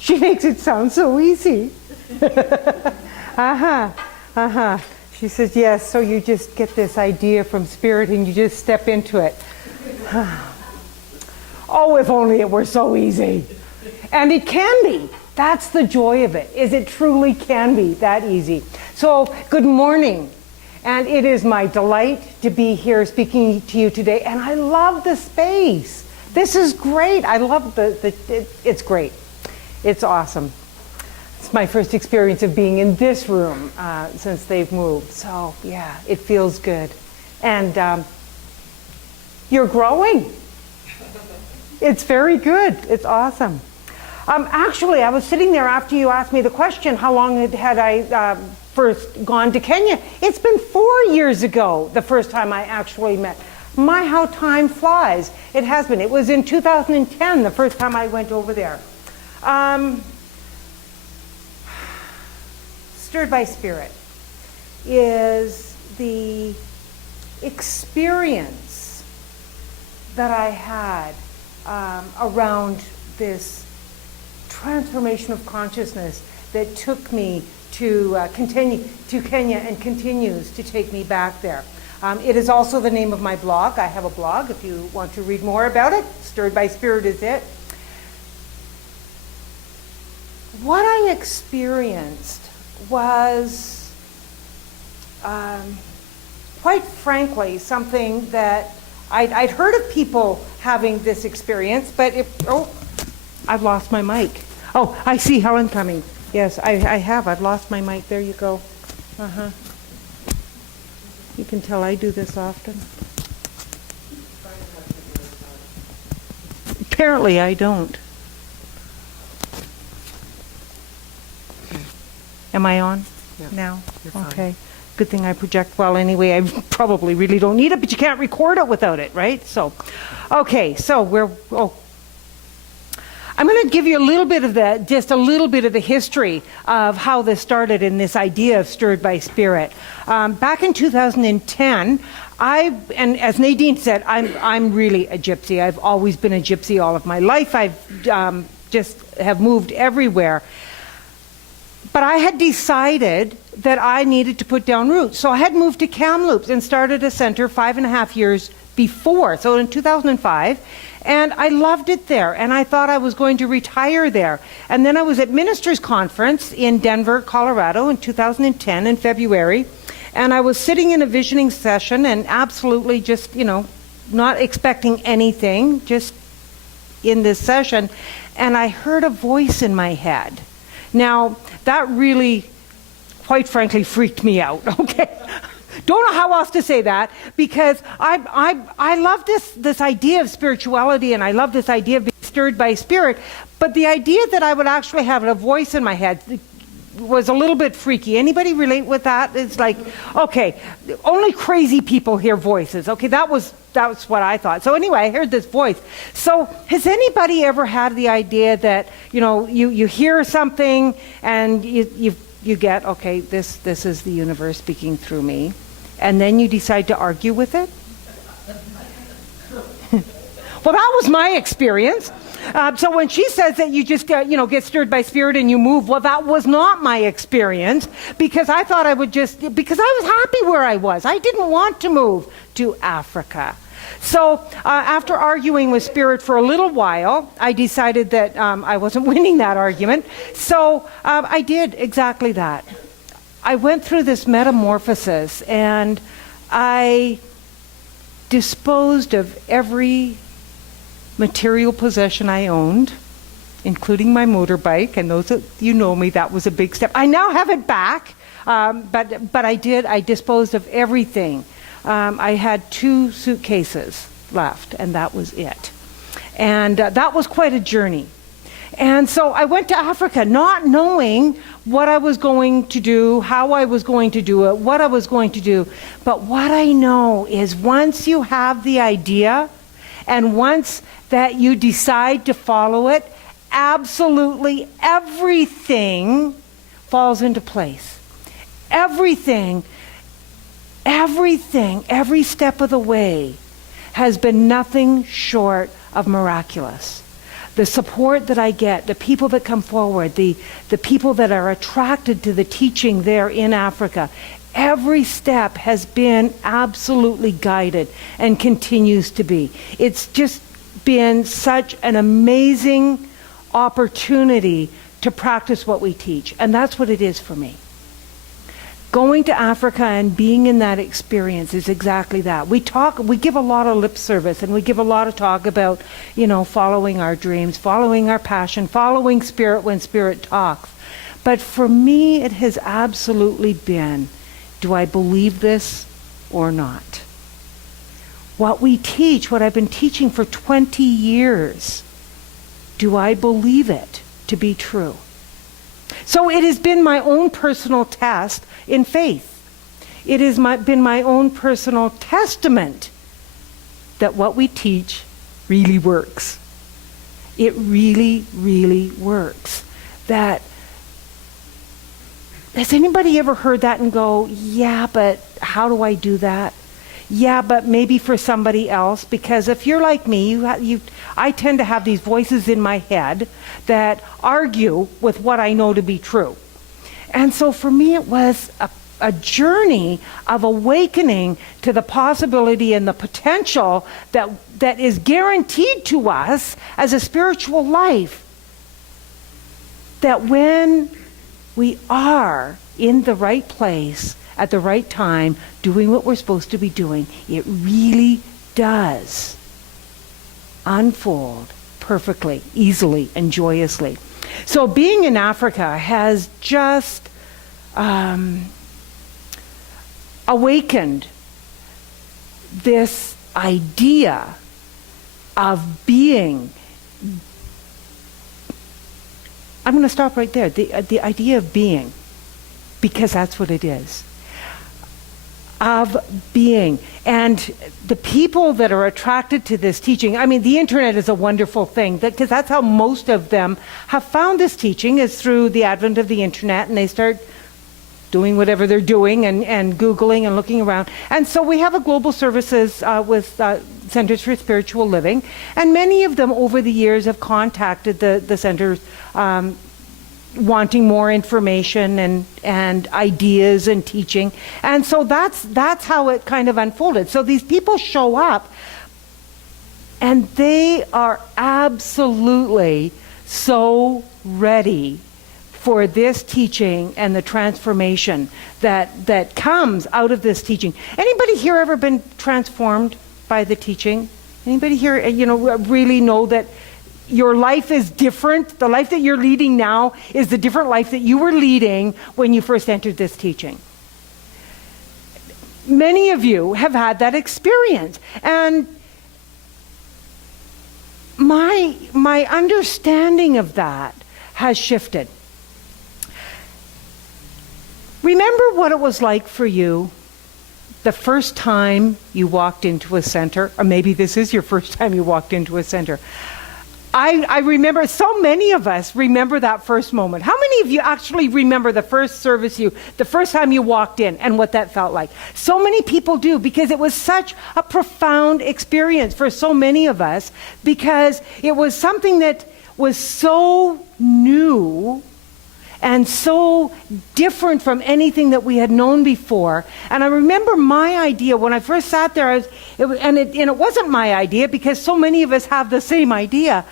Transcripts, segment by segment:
She makes it sound so easy. She says, yes, so you just get this idea from Spirit and you just step into it. Oh, if only it were so easy. And it can be. That's the joy of it, is it truly can be that easy. So, good morning. And it is my delight to be here speaking to you today. And I love the space. This is great. I love it's great. It's awesome. It's my first experience of being in this room since they've moved. So, yeah, it feels good. And you're growing. It's very good. It's awesome. Actually, I was sitting there after you asked me the question, how long had I first gone to Kenya? It's been 4 years ago, the first time I actually met. My, how time flies. It has been. It was in 2010, the first time I went over there. Stirred by Spirit is the experience that I had around this transformation of consciousness that took me to Kenya and continues to take me back there. It is also the name of my blog. I have a blog if you want to read more about it. Stirred by Spirit is it. What I experienced was, quite frankly, something that I'd heard of people having this experience, but I've lost my mic. Oh, I see Helen coming. Yes, I have. I've lost my mic. There you go. You can tell I do this often. Apparently I don't. Am I on now? Okay. Good thing I project well anyway. I probably really don't need it, but you can't record it without it, right? So, okay, so I'm going to give you a little bit of just a little bit of the history of how this started in this idea of Stirred by Spirit. Back in 2010, and as Nadine said, I'm really a gypsy. I've always been a gypsy all of my life. I've just have moved everywhere. But I had decided that I needed to put down roots. So I had moved to Kamloops and started a center 5.5 years before, so in 2005. And I loved it there, and I thought I was going to retire there. And then I was at Ministers' Conference in Denver, Colorado in 2010 in February. And I was sitting in a visioning session and absolutely just, not expecting anything, just in this session. And I heard a voice in my head. Now, that really, quite frankly, freaked me out, okay? Don't know how else to say that, because I love this idea of spirituality, and I love this idea of being stirred by Spirit, but the idea that I would actually have a voice in my head was a little bit freaky. Anybody relate with that? It's like, okay, only crazy people hear voices. Okay, that was what I thought. So anyway, I heard this voice. So has anybody ever had the idea that, you hear something and you get, okay, this is the universe speaking through me, and then you decide to argue with it? Well, that was my experience. So when she says that you just get stirred by Spirit and you move, well, that was not my experience, because I thought I would because I was happy where I was. I didn't want to move to Africa. So after arguing with Spirit for a little while, I decided that I wasn't winning that argument. So I did exactly that. I went through this metamorphosis, and I disposed of every material possession I owned, including my motorbike, and those of you know me, that was a big step. I now have it back, but I disposed of everything. I had 2 suitcases left, and that was it. And that was quite a journey. And so I went to Africa not knowing what I was going to do, how I was going to do it, what I was going to do. But what I know is once you have the idea, and once that you decide to follow it, absolutely everything falls into place. Everything, every step of the way has been nothing short of miraculous. the support that I get, the people that come forward, the people that are attracted to the teaching there in Africa, every step has been absolutely guided and continues to be. It's just been such an amazing opportunity to practice what we teach. And that's what it is for me. Going to Africa and being in that experience is exactly that. We give a lot of lip service, and we give a lot of talk about, following our dreams, following our passion, following Spirit when Spirit talks. But for me, it has absolutely been, do I believe this or not? What we teach, what I've been teaching for 20 years, do I believe it to be true? So it has been my own personal test in faith. It has been my own personal testament that what we teach really works. It really, really works. That, has anybody ever heard that and go, yeah, but how do I do that? Yeah, but maybe for somebody else, because if you're like me, I tend to have these voices in my head that argue with what I know to be true. And so for me, it was a journey of awakening to the possibility and the potential that is guaranteed to us as a spiritual life. That when we are in the right place, at the right time, doing what we're supposed to be doing, it really does unfold perfectly, easily, and joyously. So being in Africa has just awakened this idea of being. I'm going to stop right there. The idea of being, because that's what it is. Of being. And the people that are attracted to this teaching, the internet is a wonderful thing, because that's how most of them have found this teaching, is through the advent of the internet, and they start doing whatever they're doing and Googling and looking around. And so we have a global services with Centers for Spiritual Living, and many of them over the years have contacted the centers wanting more information and ideas and teaching. And so that's how it kind of unfolded. So these people show up, and they are absolutely so ready for this teaching and the transformation that comes out of this teaching. Anybody here ever been transformed by the teaching? Anybody here, really know that your life is different? The life that you're leading now is the different life that you were leading when you first entered this teaching. Many of you have had that experience. And my understanding of that has shifted. Remember what it was like for you the first time you walked into a center, or maybe this is your first time you walked into a center. I remember, so many of us remember that first moment. How many of you actually remember the first service the first time you walked in and what that felt like? So many people do, because it was such a profound experience for so many of us, because it was something that was so new and so different from anything that we had known before. And I remember my idea when I first sat there, it wasn't my idea, because so many of us have the same idea,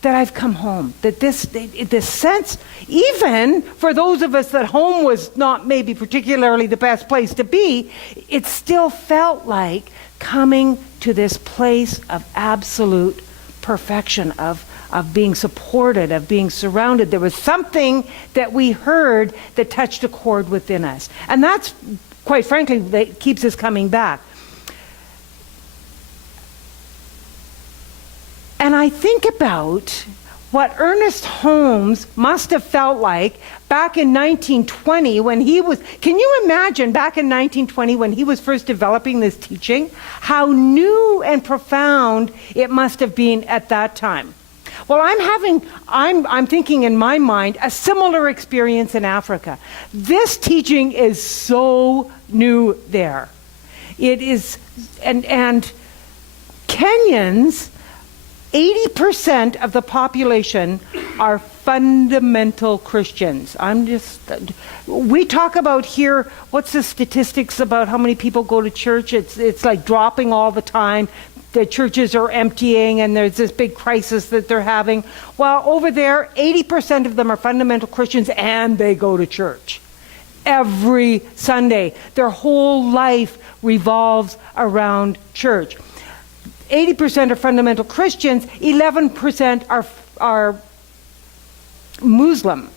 that I've come home. That this sense, even for those of us that home was not maybe particularly the best place to be, it still felt like coming to this place of absolute perfection, of being supported, of being surrounded. There was something that we heard that touched a chord within us. And that's, quite frankly, that keeps us coming back. And I think about what Ernest Holmes must have felt like back in 1920 when he was, can you imagine back in 1920 when he was first developing this teaching, how new and profound it must have been at that time? Well, I'm thinking in my mind a similar experience in Africa. This teaching is so new there. It is, and Kenyans, 80% of the population are fundamental Christians. We talk about here, what's the statistics about how many people go to church? It's like dropping all the time. The churches are emptying and there's this big crisis that they're having. Well, over there, 80% of them are fundamental Christians and they go to church every Sunday. Their whole life revolves around church. 80% are fundamental Christians, 11% are Muslim.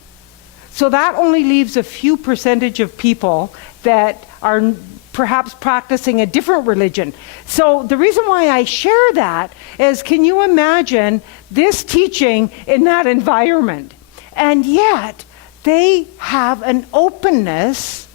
So that only leaves a few percentage of people that are perhaps practicing a different religion. So the reason why I share that is, can you imagine this teaching in that environment? And yet, they have an openness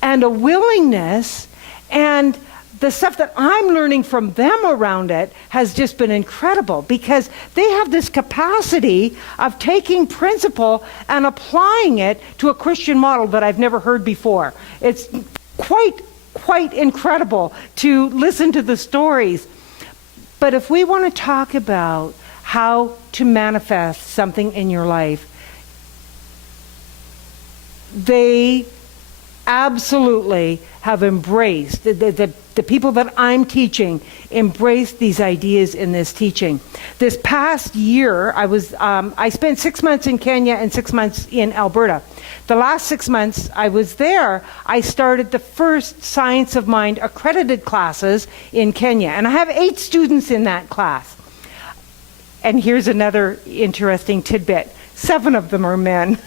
and a willingness, and the stuff that I'm learning from them around it has just been incredible, because they have this capacity of taking principle and applying it to a Christian model that I've never heard before. It's quite incredible to listen to the stories. But if we want to talk about how to manifest something in your life, they absolutely have embraced, the people that I'm teaching embraced these ideas in this teaching. This past year, I spent 6 months in Kenya and 6 months in Alberta. The last 6 months I was there, I started the first Science of Mind accredited classes in Kenya. And I have 8 students in that class. And here's another interesting tidbit. 7 of them are men.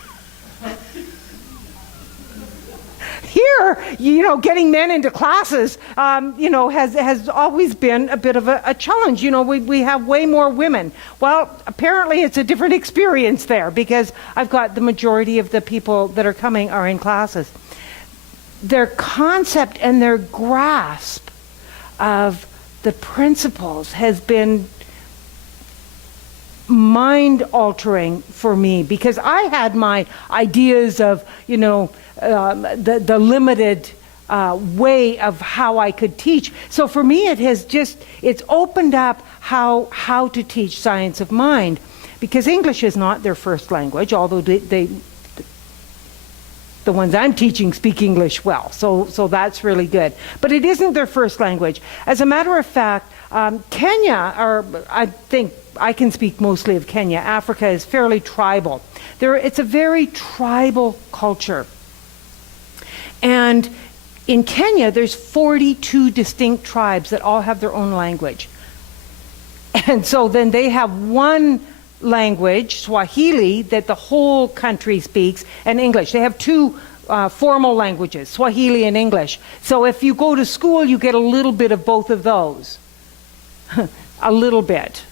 Here, getting men into classes, has always been a bit of a challenge. We have way more women. Well, apparently it's a different experience there, because I've got the majority of the people that are coming are in classes. Their concept and their grasp of the principles has been mind-altering for me, because I had my ideas of, the limited way of how I could teach. So for me, it's opened up how to teach Science of Mind, because English is not their first language, although the ones I'm teaching speak English well, so that's really good. But it isn't their first language. As a matter of fact, Kenya, or I think I can speak mostly of Kenya, Africa is fairly tribal. It's a very tribal culture. And in Kenya, there's 42 distinct tribes that all have their own language. And so then they have one language, Swahili, that the whole country speaks, and English. They have 2 formal languages, Swahili and English. So if you go to school, you get a little bit of both of those. A little bit.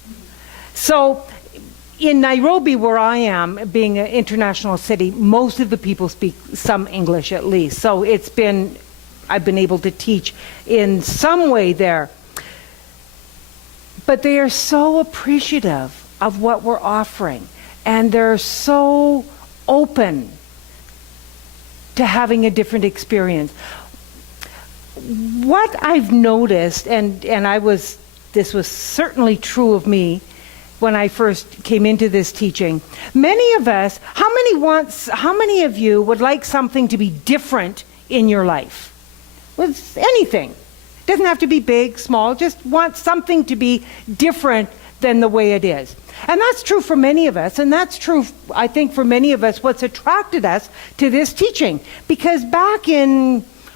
So in Nairobi, where I am, being an international city, most of the people speak some English at least. So I've been able to teach in some way there. But they are so appreciative of what we're offering. And they're so open to having a different experience. What I've noticed, and this was certainly true of me when I first came into this teaching. Many of us, how many of you would like something to be different in your life? With anything. It doesn't have to be big, small, just want something to be different than the way it is. And that's true for many of us, and that's true, I think, for many of us, what's attracted us to this teaching. Because back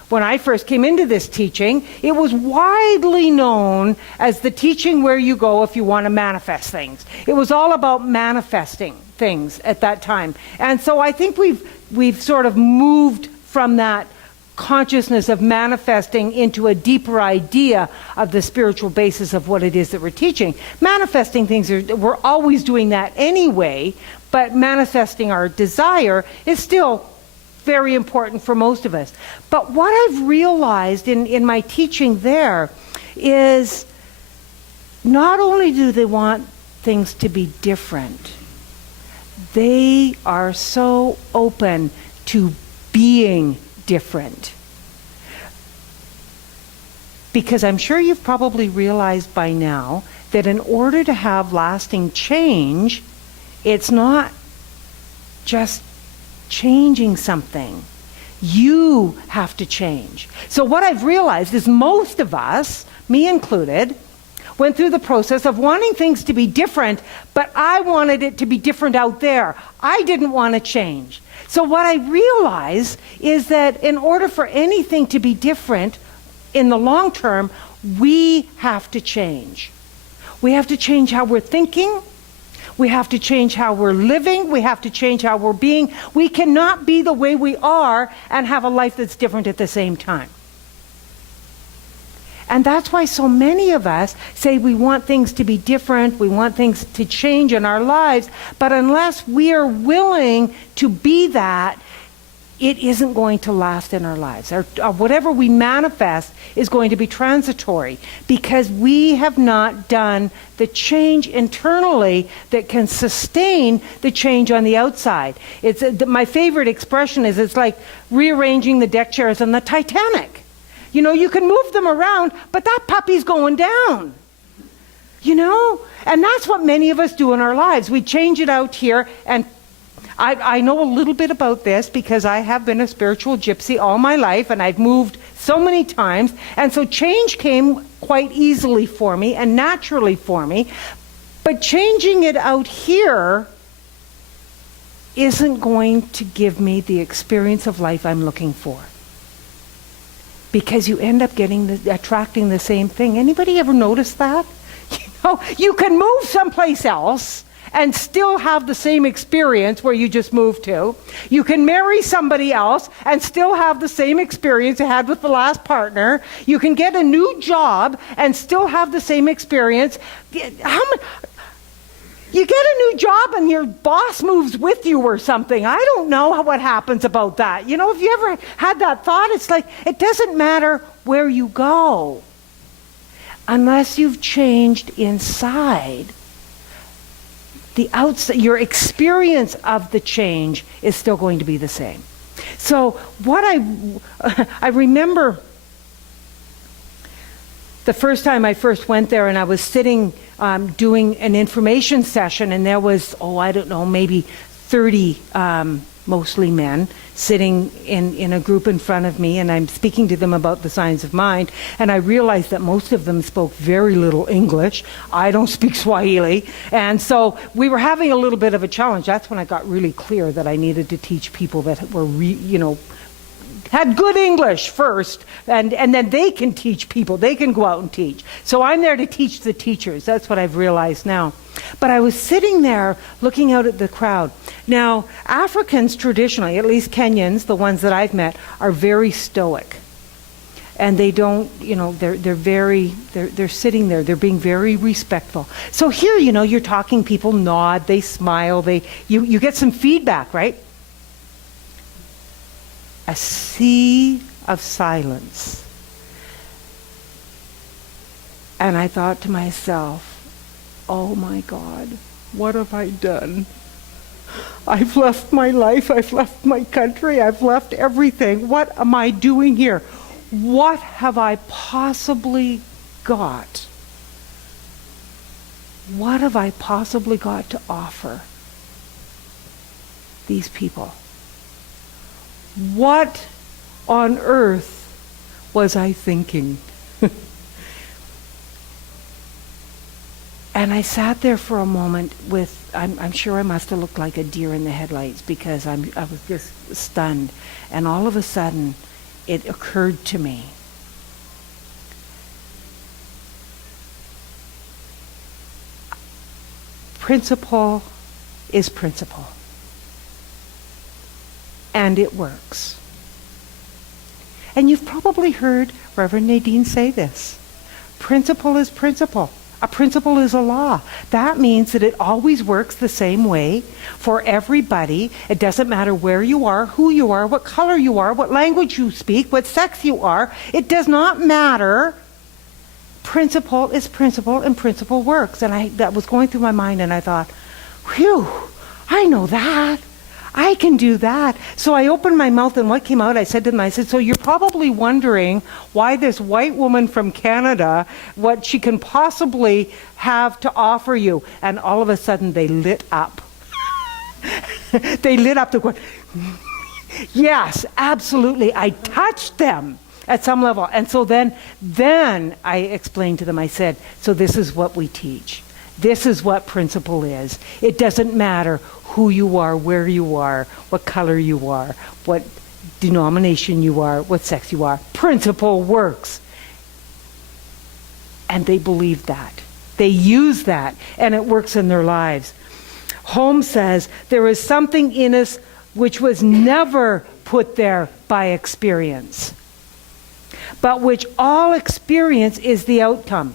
when I first came into this teaching, it was widely known as the teaching where you go if you want to manifest things. It was all about manifesting things at that time. And so I think we've sort of moved from that consciousness of manifesting into a deeper idea of the spiritual basis of what it is that we're teaching. Manifesting things, we're always doing that anyway, but manifesting our desire is still very important for most of us. But what I've realized in my teaching there is not only do they want things to be different, they are so open to being different. Because I'm sure you've probably realized by now that in order to have lasting change, it's not just changing something. You have to change. So what I've realized is most of us, me included, went through the process of wanting things to be different, but I wanted it to be different out there. I didn't want to change. So what I realize is that in order for anything to be different in the long term, we have to change. We have to change how we're thinking. We have to change how we're living. We have to change how we're being. We cannot be the way we are and have a life that's different at the same time. And that's why so many of us say we want things to be different, we want things to change in our lives, but unless we are willing to be that, it isn't going to last in our lives. Or whatever we manifest is going to be transitory because we have not done the change internally that can sustain the change on the outside. My favorite expression is it's like rearranging the deck chairs on the Titanic. You know, you can move them around, but that puppy's going down. You know? And that's what many of us do in our lives. We change it out here, and I know a little bit about this because I have been a spiritual gypsy all my life, and I've moved so many times. And so change came quite easily for me and naturally for me. But changing it out here isn't going to give me the experience of life I'm looking for. Because you end up attracting the same thing. Anybody ever notice that? You know, you can move someplace else and still have the same experience where you just moved to. You can marry somebody else and still have the same experience you had with the last partner. You can get a new job and still have the same experience. You get a new job and your boss moves with you or something. I don't know what happens about that. You know, if you ever had that thought, it's like, it doesn't matter where you go. Unless you've changed inside, the outside, your experience of the change is still going to be the same. So what I remember the first time I first went there, and I was sitting doing an information session, and there was, I don't know, maybe 30, mostly men, sitting in a group in front of me, and I'm speaking to them about the signs of mind, and I realized that most of them spoke very little English. I don't speak Swahili, and so we were having a little bit of a challenge. That's when I got really clear that I needed to teach people that were, had good English first, and then they can teach people. They can go out and teach. So I'm there to teach the teachers. That's what I've realized now. But I was sitting there looking out at the crowd. Now, Africans traditionally, at least Kenyans, the ones that I've met, are very stoic. And they don't, they're sitting there. They're being very respectful. So here, you're talking, people nod, they smile, you get some feedback, right? A sea of silence. And I thought to myself, oh my God, what have I done? I've left my life, I've left my country, I've left everything. What am I doing here? What have I possibly got? What have I possibly got to offer these people? What on earth was I thinking? And I sat there for a moment with, I'm sure I must have looked like a deer in the headlights because I was just stunned. And all of a sudden, it occurred to me. Principle is principle. And it works. And you've probably heard Reverend Nadine say this. Principle is principle. A principle is a law. That means that it always works the same way for everybody. It doesn't matter where you are, who you are, what color you are, what language you speak, what sex you are. It does not matter. Principle is principle, and principle works. And that was going through my mind, and I thought, whew, I know that. I can do that. So I opened my mouth, and what came out, I said to them, I said, so you're probably wondering why this white woman from Canada, what she can possibly have to offer you. And all of a sudden they lit up. They lit up. They're going, yes, absolutely. I touched them at some level. And so then I explained to them, I said, so this is what we teach. This is what principle is. It doesn't matter who you are, where you are, what color you are, what denomination you are, what sex you are. Principle works. And they believe that. They use that, and it works in their lives. Holmes says, there is something in us which was never put there by experience, but which all experience is the outcome.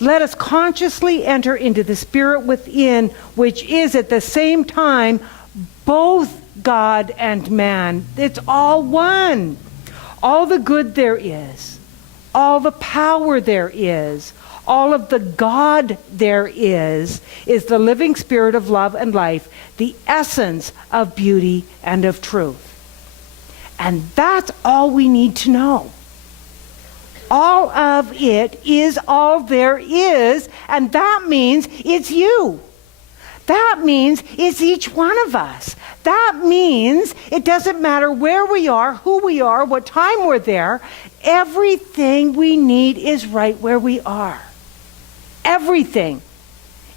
Let us consciously enter into the spirit within, which is at the same time both God and man. It's all one. All the good there is, all the power there is, all of the God there is the living spirit of love and life, the essence of beauty and of truth. And that's all we need to know. All of it is all there is, and that means it's you. That means it's each one of us. That means it doesn't matter where we are, who we are, what time we're there. Everything we need is right where we are. Everything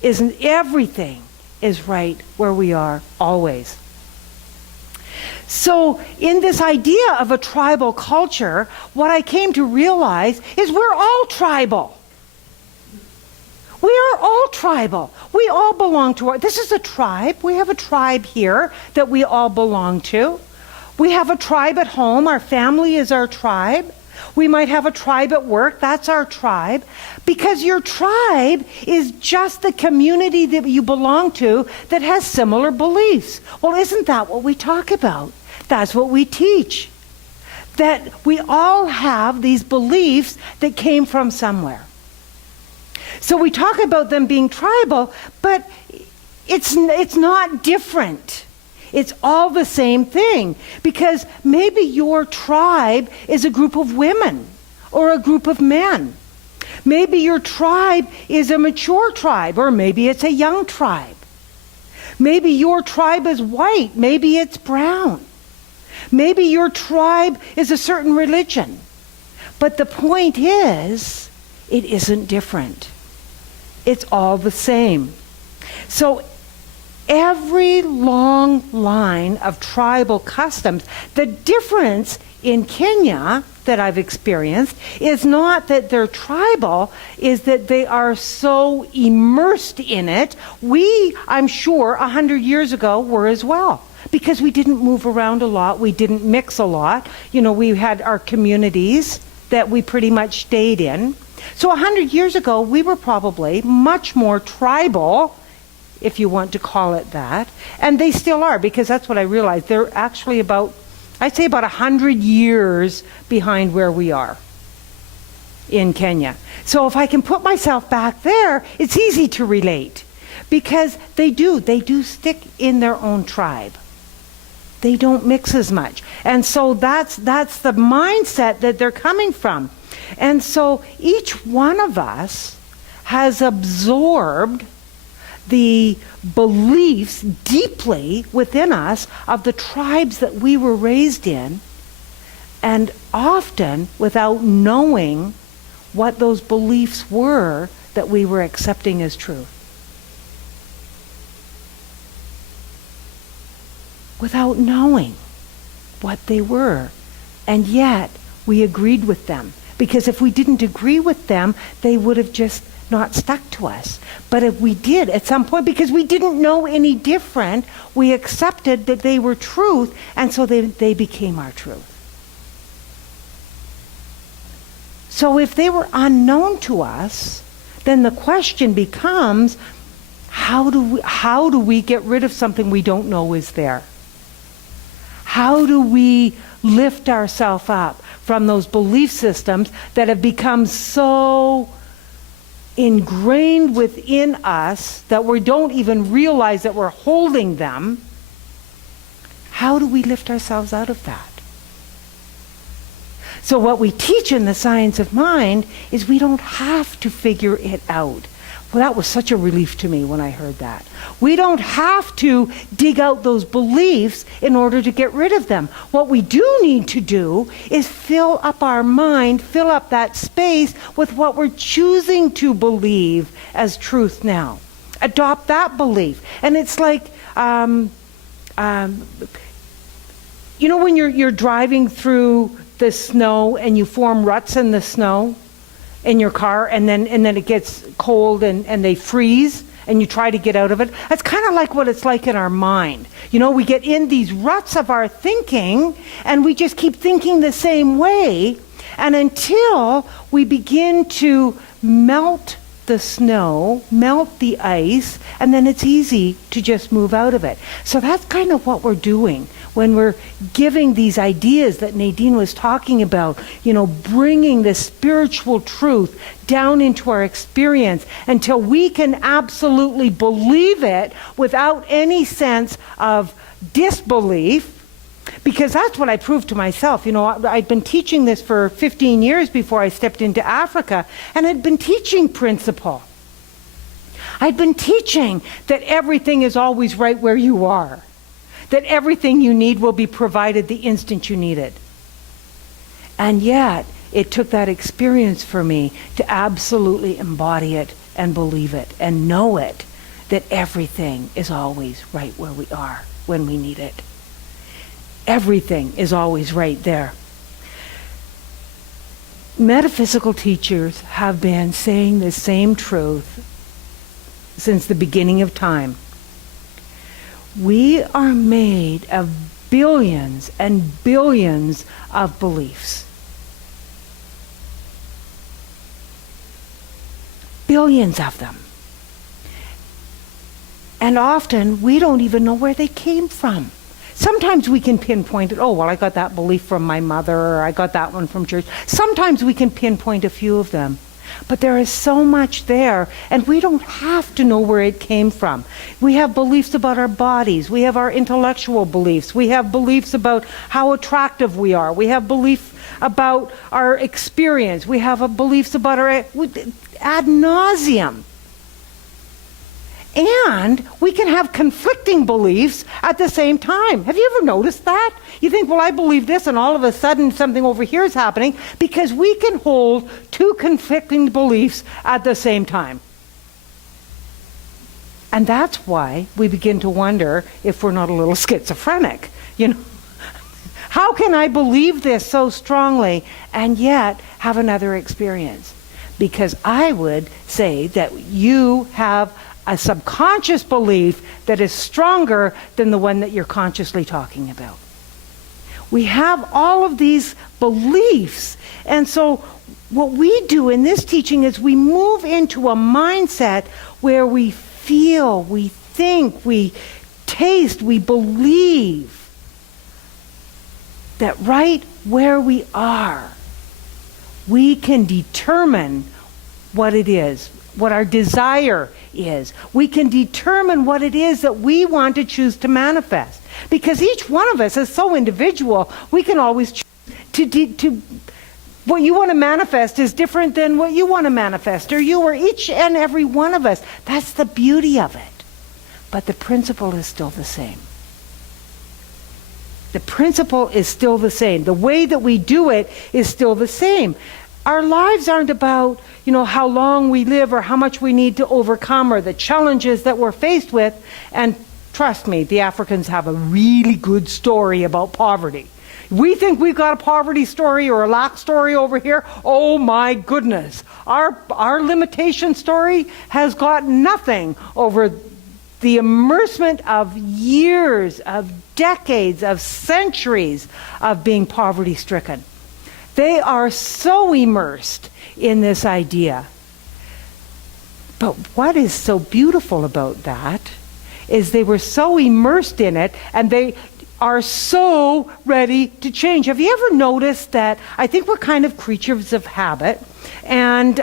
is right where we are always. So in this idea of a tribal culture, what I came to realize is we're all tribal. We are all tribal. We all belong to this is a tribe. We have a tribe here that we all belong to. We have a tribe at home. Our family is our tribe. We might have a tribe at work. That's our tribe. Because your tribe is just the community that you belong to that has similar beliefs. Well, isn't that what we talk about? That's what we teach. That we all have these beliefs that came from somewhere. So we talk about them being tribal, but it's not different. It's all the same thing, because maybe your tribe is a group of women or a group of men. Maybe your tribe is a mature tribe, or maybe it's a young tribe. Maybe your tribe is white, maybe it's brown. Maybe your tribe is a certain religion. But the point is, it isn't different. It's all the same. So every long line of tribal customs, the difference in Kenya that I've experienced is not that they're tribal, is that they are so immersed in it. We, I'm sure, 100 years ago were as well, because we didn't move around a lot, we didn't mix a lot. You know, we had our communities that we pretty much stayed in. So 100 years ago, we were probably much more tribal, if you want to call it that. And they still are, because that's what I realized. They're actually about, I'd say about 100 years behind where we are in Kenya. So if I can put myself back there, it's easy to relate, because they do stick in their own tribe. They don't mix as much. And so that's the mindset that they're coming from. And so each one of us has absorbed the beliefs deeply within us of the tribes that we were raised in, and often without knowing what those beliefs were that we were accepting as truth. Without knowing what they were. And yet we agreed with them. Because if we didn't agree with them, they would have just not stuck to us. But if we did at some point, because we didn't know any different, we accepted that they were truth, and so they became our truth. So if they were unknown to us, then the question becomes, how do we get rid of something we don't know is there? How do we lift ourselves up from those belief systems that have become so ingrained within us that we don't even realize that we're holding them? how do we lift ourselves out of that? So what we teach in the science of mind is we don't have to figure it out. Well, that was such a relief to me when I heard that. We don't have to dig out those beliefs in order to get rid of them. What we do need to do is fill up our mind, fill up that space with what we're choosing to believe as truth now. Adopt that belief. And it's like, you know when you're driving through the snow and you form ruts in the snow in your car, and then it gets cold and they freeze and you try to get out of it? That's kind of like what it's like in our mind. You know, we get in these ruts of our thinking and we just keep thinking the same way, and until we begin to melt the snow, melt the ice, and then it's easy to just move out of it. So that's kind of what we're doing when we're giving these ideas that Nadine was talking about, you know, bringing the spiritual truth down into our experience until we can absolutely believe it without any sense of disbelief. Because that's what I proved to myself. You know, I'd been teaching this for 15 years before I stepped into Africa, and I'd been teaching principle. I'd been teaching that everything is always right where you are, that everything you need will be provided the instant you need it. And yet, it took that experience for me to absolutely embody it and believe it and know it, that everything is always right where we are when we need it. Everything is always right there. Metaphysical teachers have been saying the same truth since the beginning of time. We are made of billions and billions of beliefs. Billions of them. And often we don't even know where they came from. Sometimes we can pinpoint it. Oh, well, I got that belief from my mother, or I got that one from church. Sometimes we can pinpoint a few of them. But there is so much there, and we don't have to know where it came from. We have beliefs about our bodies. We have our intellectual beliefs. We have beliefs about how attractive we are. We have beliefs about our experience. We have beliefs about our ad nauseum. And we can have conflicting beliefs at the same time. Have you ever noticed that? You think, well, I believe this, and all of a sudden something over here is happening, because we can hold two conflicting beliefs at the same time. And that's why we begin to wonder if we're not a little schizophrenic. You know, how can I believe this so strongly and yet have another experience? Because I would say that you have a subconscious belief that is stronger than the one that you're consciously talking about. We have all of these beliefs, and so what we do in this teaching is we move into a mindset where we feel, we think, we taste, we believe that right where we are, we can determine what it is, what our desire is. We can determine what it is that we want to choose to manifest. Because each one of us is so individual, we can always choose to what you want to manifest is different than what you want to manifest, or you, or each and every one of us. That's the beauty of it. But the principle is still the same. The principle is still the same. The way that we do it is still the same. Our lives aren't about, you know, how long we live or how much we need to overcome or the challenges that we're faced with. And trust me, the Africans have a really good story about poverty. We think we've got a poverty story or a lack story over here. Oh my goodness. Our limitation story has got nothing over the immersement of years, of decades, of centuries of being poverty stricken. They are so immersed in this idea. But what is so beautiful about that is they were so immersed in it, and they are so ready to change. Have you ever noticed that? I think we're kind of creatures of habit, and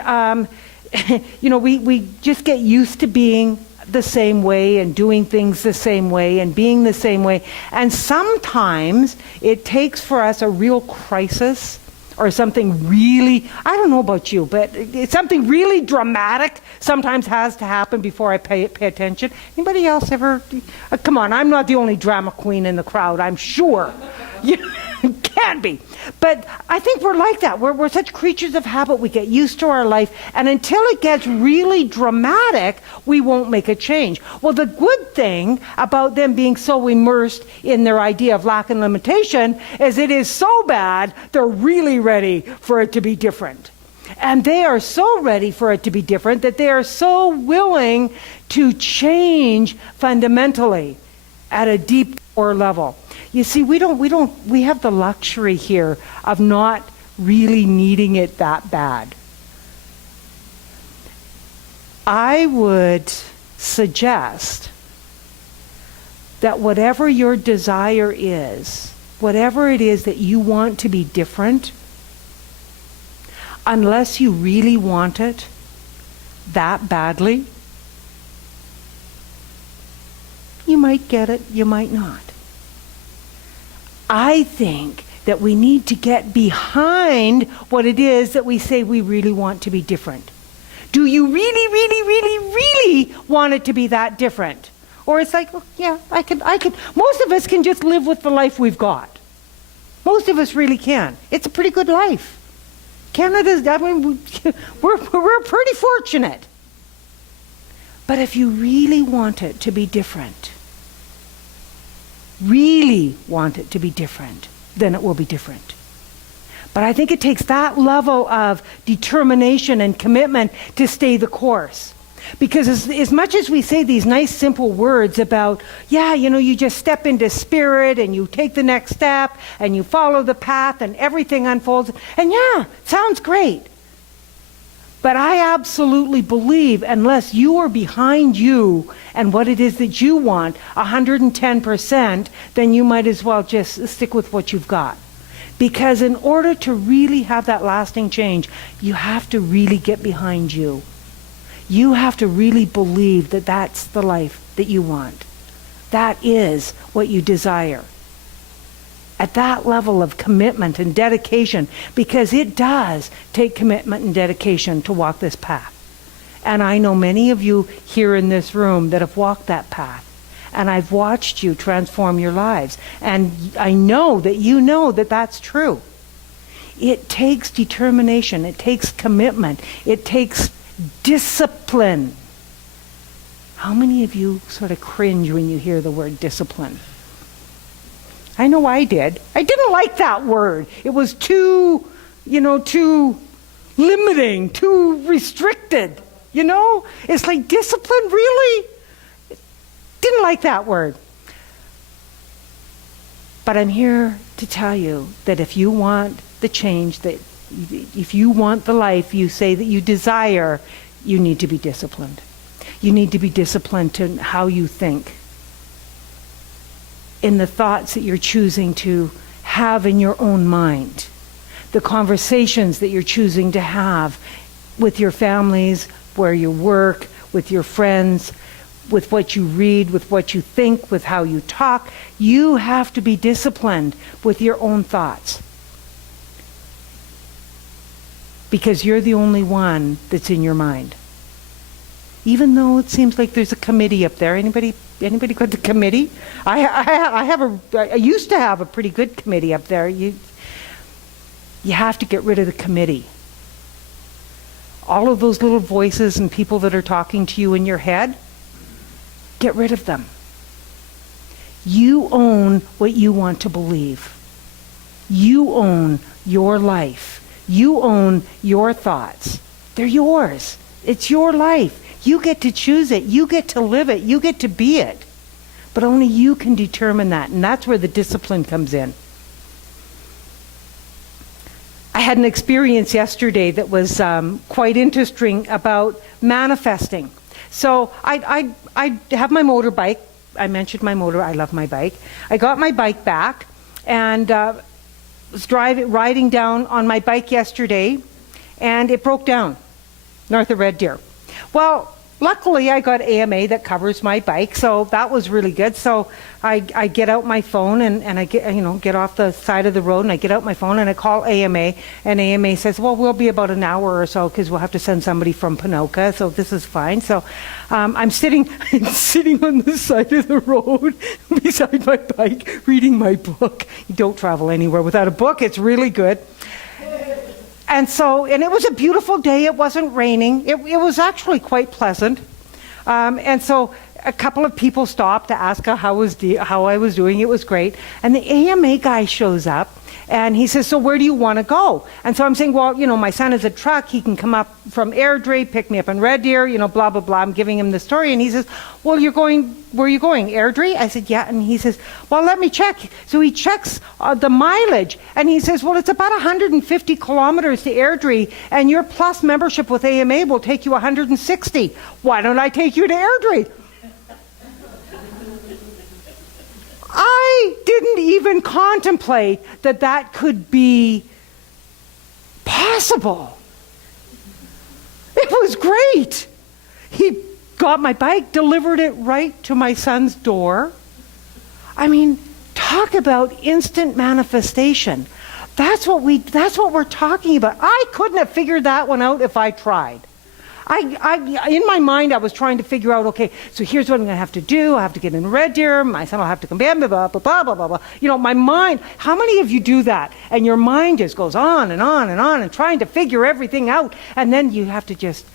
you know, we just get used to being the same way and doing things the same way and being the same way. And sometimes it takes for us a real crisis or something really, I don't know about you, but it's something really dramatic sometimes has to happen before I pay attention. Anybody else ever? Come on, I'm not the only drama queen in the crowd, I'm sure. You can't be. But I think we're like that. We're such creatures of habit. We get used to our life. And until it gets really dramatic, we won't make a change. Well, the good thing about them being so immersed in their idea of lack and limitation is it is so bad, they're really ready for it to be different. And they are so ready for it to be different that they are so willing to change fundamentally at a deep core level. You see, we have the luxury here of not really needing it that bad. I would suggest that whatever your desire is, whatever it is that you want to be different, unless you really want it that badly, you might get it, you might not. I think that we need to get behind what it is that we say we really want to be different. Do you really, really, really, really want it to be that different? Or it's like, oh, yeah, I could. Most of us can just live with the life we've got. Most of us really can. It's a pretty good life. Canada's, I mean, we're pretty fortunate. But if you really want it to be different, really want it to be different, then it will be different. But I think it takes that level of determination and commitment to stay the course. Because as much as we say these nice simple words about, yeah, you just step into spirit and you take the next step and you follow the path and everything unfolds, and yeah, sounds great. But I absolutely believe unless you are behind you and what it is that you want 110%, then you might as well just stick with what you've got. Because in order to really have that lasting change, you have to really get behind you. You have to really believe that that's the life that you want. That is what you desire. At that level of commitment and dedication, because it does take commitment and dedication to walk this path. And I know many of you here in this room that have walked that path. And I've watched you transform your lives. And I know that you know that that's true. It takes determination. It takes commitment. It takes discipline. How many of you sort of cringe when you hear the word discipline? I know I did. I didn't like that word. It was too limiting, too restricted. It's like, discipline, really? Didn't like that word. But I'm here to tell you that if you want the change, that if you want the life you say that you desire, you need to be disciplined. You need to be disciplined to how you think, in the thoughts that you're choosing to have in your own mind, the conversations that you're choosing to have with your families, where you work, with your friends, with what you read, with what you think, with how you talk. You have to be disciplined with your own thoughts. Because you're the only one that's in your mind. Even though it seems like there's a committee up there. Anybody got the committee? I used to have a pretty good committee up there. You have to get rid of the committee. All of those little voices and people that are talking to you in your head, get rid of them. You own what you want to believe. You own your life. You own your thoughts. They're yours. It's your life. You get to choose it. You get to live it. You get to be it. But only you can determine that. And that's where the discipline comes in. I had an experience yesterday that was quite interesting about manifesting. So I have my motorbike. I mentioned my motor. I love my bike. I got my bike back and was riding down on my bike yesterday, and it broke down north of Red Deer. Well, luckily I got AMA that covers my bike, so that was really good. So I get out my phone and I get off the side of the road, and I get out my phone and I call AMA, and AMA says, well, we'll be about an hour or so because we'll have to send somebody from Ponoka, so this is fine. So I'm sitting on the side of the road beside my bike reading my book. You don't travel anywhere without a book. It's really good. And it was a beautiful day. It wasn't raining. It was actually quite pleasant. And so a couple of people stopped to ask how I was doing. It was great. And the AMA guy shows up, and he says, so where do you want to go? And so I'm saying, well, my son has a truck. He can come up from Airdrie, pick me up in Red Deer, blah, blah, blah. I'm giving him the story. And he says, well, where are you going, Airdrie? I said, yeah. And he says, well, let me check. So he checks the mileage. And he says, well, it's about 150 kilometers to Airdrie, and your Plus membership with AMA will take you 160. Why don't I take you to Airdrie? I didn't even contemplate that could be possible. It was great. He got my bike, delivered it right to my son's door. I mean, talk about instant manifestation. That's what we're talking about. I couldn't have figured that one out if I tried. In my mind, I was trying to figure out, okay, so here's what I'm going to have to do. I have to get in Red Deer. My son will have to come back, blah, blah, blah, blah, blah, blah. My mind, how many of you do that? And your mind just goes on and on and on and trying to figure everything out. And then you have to just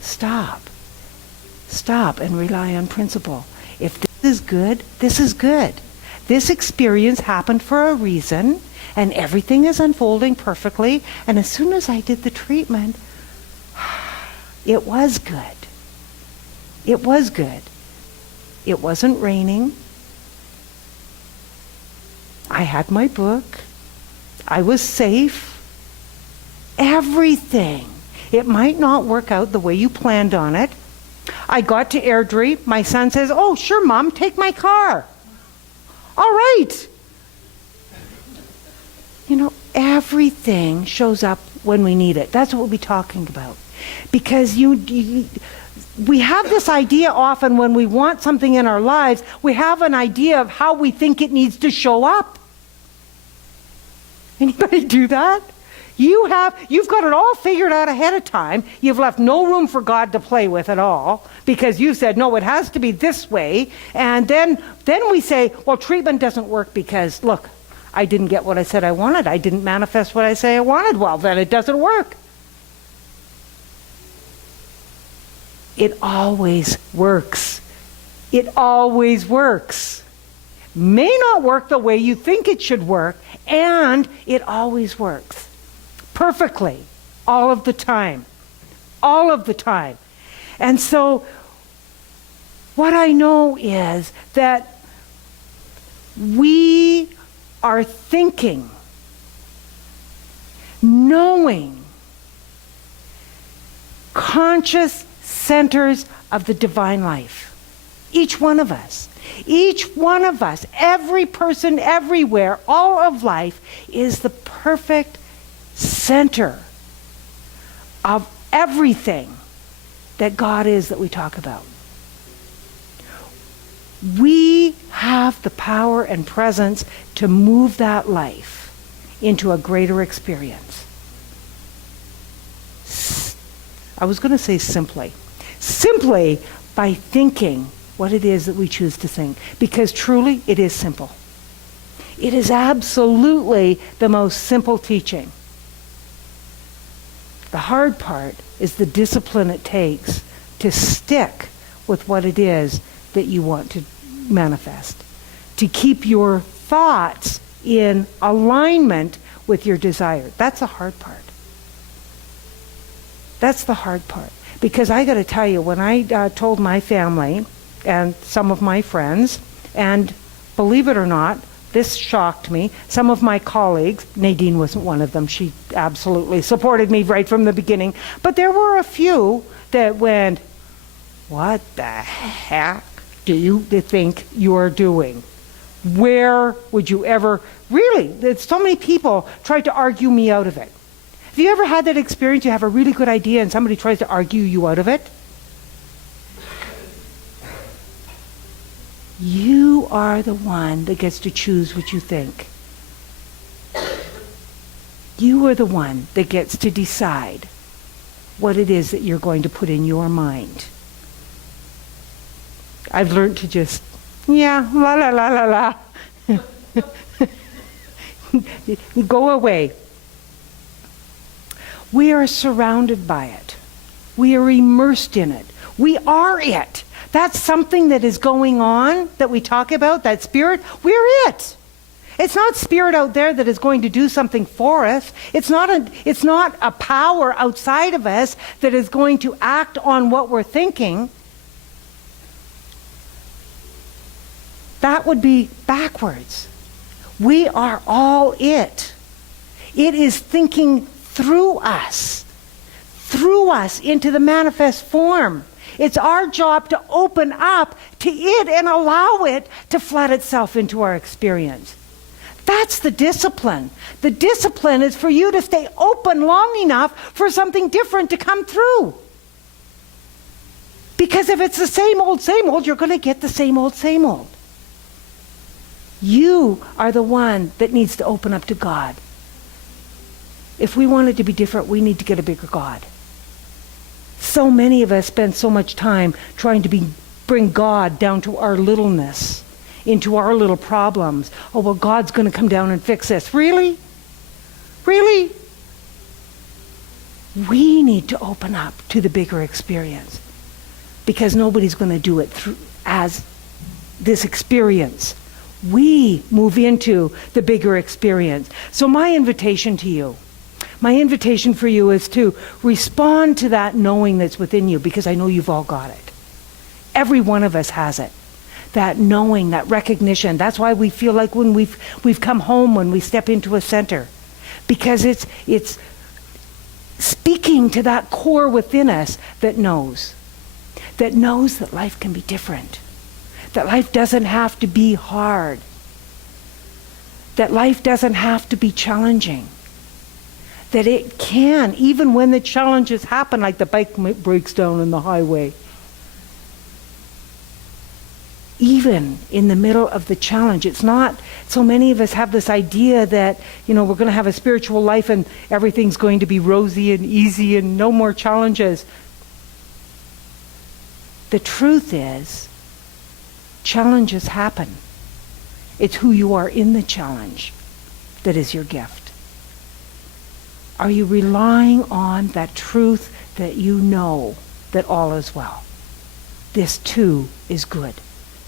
stop and rely on principle. If this is good, this is good. This experience happened for a reason. And everything is unfolding perfectly. And as soon as I did the treatment, it was good. It was good. It wasn't raining. I had my book. I was safe. Everything. It might not work out the way you planned on it. I got to Airdrie. My son says, oh, sure, Mom, take my car. All right. Everything shows up when we need it. That's what we'll be talking about. Because we have this idea often when we want something in our lives, we have an idea of how we think it needs to show up. Anybody do that? You've got it all figured out ahead of time. You've left no room for God to play with at all because you said, no, it has to be this way. And then we say, well, treatment doesn't work because, look, I didn't get what I said I wanted. I didn't manifest what I say I wanted. Well, then it doesn't work. It always works. It always works. May not work the way you think it should work, and it always works. Perfectly. All of the time. All of the time. And so, what I know is that we are thinking, knowing, conscious centers of the divine life. Each one of us. Each one of us. Every person, everywhere, all of life is the perfect center of everything that God is that we talk about. We have the power and presence to move that life into a greater experience. I was going to say simply. Simply by thinking what it is that we choose to think. Because truly, it is simple. It is absolutely the most simple teaching. The hard part is the discipline it takes to stick with what it is that you want to manifest. To keep your thoughts in alignment with your desire. That's the hard part. That's the hard part. Because I got to tell you, when I told my family and some of my friends, and believe it or not, this shocked me, some of my colleagues, Nadine wasn't one of them, she absolutely supported me right from the beginning, but there were a few that went, what the heck do you think you're doing? Where would you ever, really, so many people tried to argue me out of it. Have you ever had that experience? You have a really good idea and somebody tries to argue you out of it? You are the one that gets to choose what you think. You are the one that gets to decide what it is that you're going to put in your mind. I've learned to just, yeah, la la la la la. Go away. We are surrounded by it. We are immersed in it. We are it. That's something that is going on that we talk about, that spirit. We're it. It's not spirit out there that is going to do something for us. It's not a power outside of us that is going to act on what we're thinking. That would be backwards. We are all it. It is thinking through us into the manifest form. It's our job to open up to it and allow it to flood itself into our experience. That's the discipline. The discipline is for you to stay open long enough for something different to come through. Because if it's the same old, you're going to get the same old. You are the one that needs to open up to God. If we want it to be different, we need to get a bigger God. So many of us spend so much time trying to bring God down to our littleness, into our little problems. Oh, well, God's going to come down and fix this. Really? Really? We need to open up to the bigger experience, because nobody's going to do it as this experience. We move into the bigger experience. So my invitation for you is to respond to that knowing that's within you, because I know you've all got it. Every one of us has it. That knowing, that recognition. That's why we feel like when we've come home when we step into a center. Because it's speaking to that core within us that knows that life can be different. That life doesn't have to be hard. That life doesn't have to be challenging. That it can, even when the challenges happen, like the bike breaks down on the highway. Even in the middle of the challenge, it's not, so many of us have this idea that, we're going to have a spiritual life and everything's going to be rosy and easy and no more challenges. The truth is, challenges happen. It's who you are in the challenge that is your gift. Are you relying on that truth that you know that all is well? This too is good.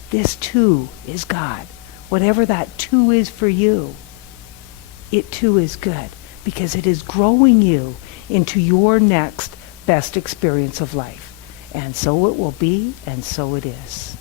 This too is God. Whatever that too is for you, it too is good, because it is growing you into your next best experience of life. And so it will be, and so it is.